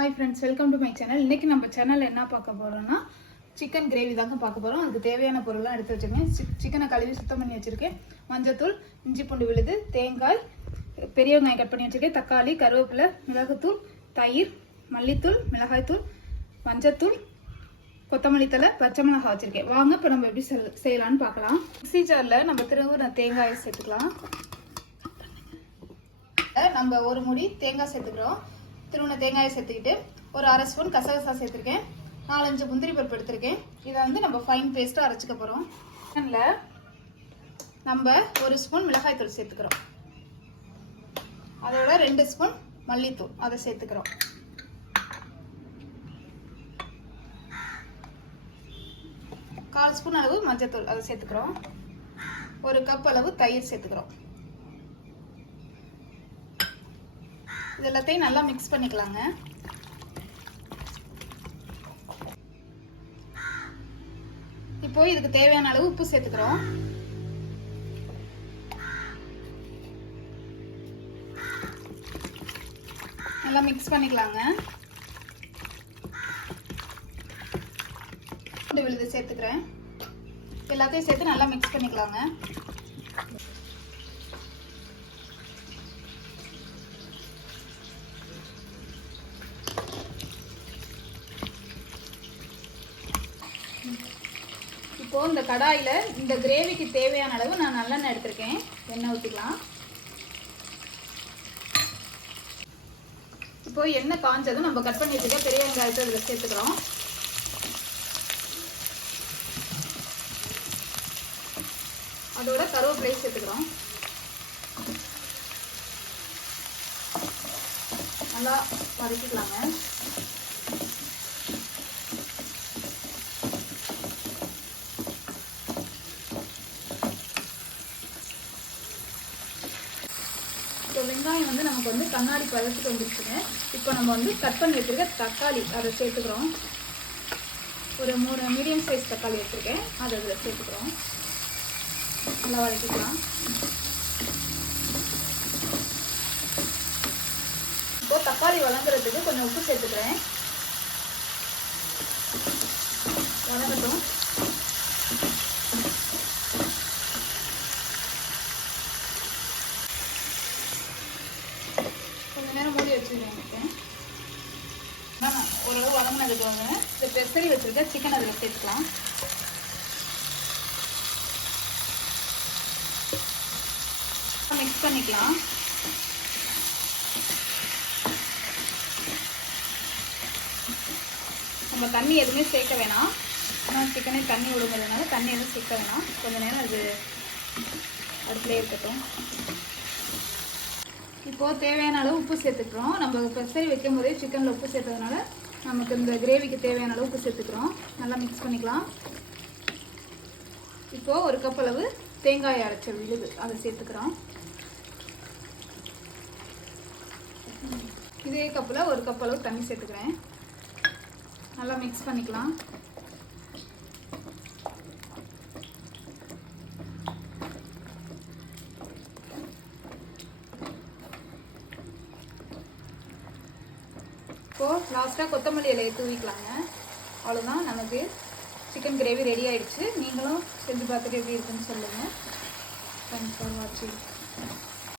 Hi friends welcome to my channel இன்னைக்கு நம்ம சேனலில் என்ன பார்க்க போகிறோம்னா சிக்கன் கிரேவி தாங்க பார்க்க போகிறோம் அதுக்கு தேவையான பொருள்லாம் எடுத்து வச்சிருக்கேன். சிக்கனை கழுவி சுத்தம் பண்ணி வச்சுருக்கேன். மஞ்சத்தூள் இஞ்சி பூண்டு விழுது தேங்காய் பெரிய வெங்காயம் கட் பண்ணி வச்சுருக்கேன். தக்காளி கருவேப்பிலை மிளகுத்தூள் தயிர் மல்லித்தூள் மிளகாய்த்தூள் மஞ்சத்தூள் கொத்தமல்லி தழை பச்சை மிளகாய் வச்சுருக்கேன். வாங்க இப்போ நம்ம எப்படி செல்- செய்யலாம்னு பார்க்கலாம். மிக்சி ஜாரில் நம்ம திருவுற தேங்காயை சேர்த்துக்கலாம். நம்ம ஒரு முடி தேங்காய் சேர்த்துக்கிறோம். திருவண்ண தேங்காயை சேர்த்துக்கிட்டு ஒரு அரை ஸ்பூன் கசகசா சேர்த்துருக்கேன். நாலஞ்சு முந்திரி பருப்பு எடுத்திருக்கேன். இதை வந்து நம்ம ஃபைன் பேஸ்ட்டாக அரைச்சிக்க போகிறோம் சிக்கனில் நம்ம ஒரு ஸ்பூன் மிளகாய்த்தூள் சேர்த்துக்கிறோம். அதோட ரெண்டு ஸ்பூன் மல்லித்தூள். அதை சேர்த்துக்கிறோம். கால் ஸ்பூன் அளவு மஞ்சத்தூள் அதை சேர்த்துக்கிறோம். ஒரு கப் அளவு தயிர் சேர்த்துக்கிறோம். இது எல்லாத்தையும் நல்லா மிக்ஸ் பண்ணிக்கலாங்க. இப்போ இதுக்கு தேவையான அளவு உப்பு சேர்த்துக்கிறோம். நல்லா மிக்ஸ் பண்ணிக்கலாங்க. விழுது சேர்த்துக்கிறேன். எல்லாத்தையும் சேர்த்து நல்லா மிக்ஸ் பண்ணிக்கலாங்க. இப்போ இந்த கடாயில் இந்த கிரேவிக்கு தேவையான அளவு நான் நல்லெண்ணெய் எடுத்திருக்கேன். எண்ணெய் ஊற்றிக்கலாம் இப்போ எண்ணெய் காஞ்சதும் நம்ம கட் பண்ணி வச்சுக்க பெரிய வெங்காயத்தை இதில் சேர்த்துக்கிறோம். அதோட கருவேப்பிலை சேர்த்துக்கிறோம். நல்லா வதக்கிக்கலாங்க இப்போ வெங்காயம் வந்து நமக்கு வந்து கண்ணாடி பதத்துக்கு வந்துருச்சுங்க. இப்போ நம்ம வந்து கட் பண்ணி வச்சிருக்க தக்காளி அதை சேர்த்துக்கிறோம். ஒரு மூணு மீடியம் சைஸ் தக்காளி வச்சுருக்கேன். அதை அதில் சேர்த்துக்கிறோம். நல்லா வதக்கிக்கலாம். இப்போ தக்காளி வளங்குறதுக்கு கொஞ்சம் உப்பு சேர்த்துக்கிறேன். வதங்கட்டும் கொஞ்ச நேரம் மூடி வச்சுருக்கேன் ஓரளவு வதங்கினதுக்கு வந்து இந்த பெசரி வச்சுருக்க சிக்கன் அதில் சேர்த்துக்கலாம். மிக்ஸ் பண்ணிக்கலாம். நம்ம தண்ணி எதுவுமே சேர்க்க வேணாம். ஆனால் சிக்கனே தண்ணி விடுங்கிறதுனால தண்ணி எதுவும் சேர்க்க வேணாம். கொஞ்ச நேரம் அது அடுப்புலேயே இருக்கட்டும். இப்போது தேவையான அளவு உப்பு சேர்த்துக்கிறோம். நம்ம பெசரி வைக்கும் போதே சிக்கனில் உப்பு சேர்த்ததுனால நமக்கு இந்த கிரேவிக்கு தேவையான அளவு உப்பு சேர்த்துக்கிறோம். நல்லா மிக்ஸ் பண்ணிக்கலாம். இப்போது ஒரு கப் அளவு தேங்காய் அரைச்ச விழுது. அதை சேர்த்துக்கிறோம். இதே கப்பில் ஒரு கப் அளவு தண்ணி சேர்த்துக்கிறேன். நல்லா மிக்ஸ் பண்ணிக்கலாம். இப்போது லாஸ்ட்டாக கொத்தமல்லி இலையை தூவிக்கலாங்க. அவ்வளோதான் நமக்கு சிக்கன் கிரேவி ரெடி ஆகிடுச்சு நீங்களும் செஞ்சு பார்த்துட்டு எப்படி இருக்குன்னு சொல்லுங்கள் தேங்க்ஸ் ஃபார் வாட்சிங்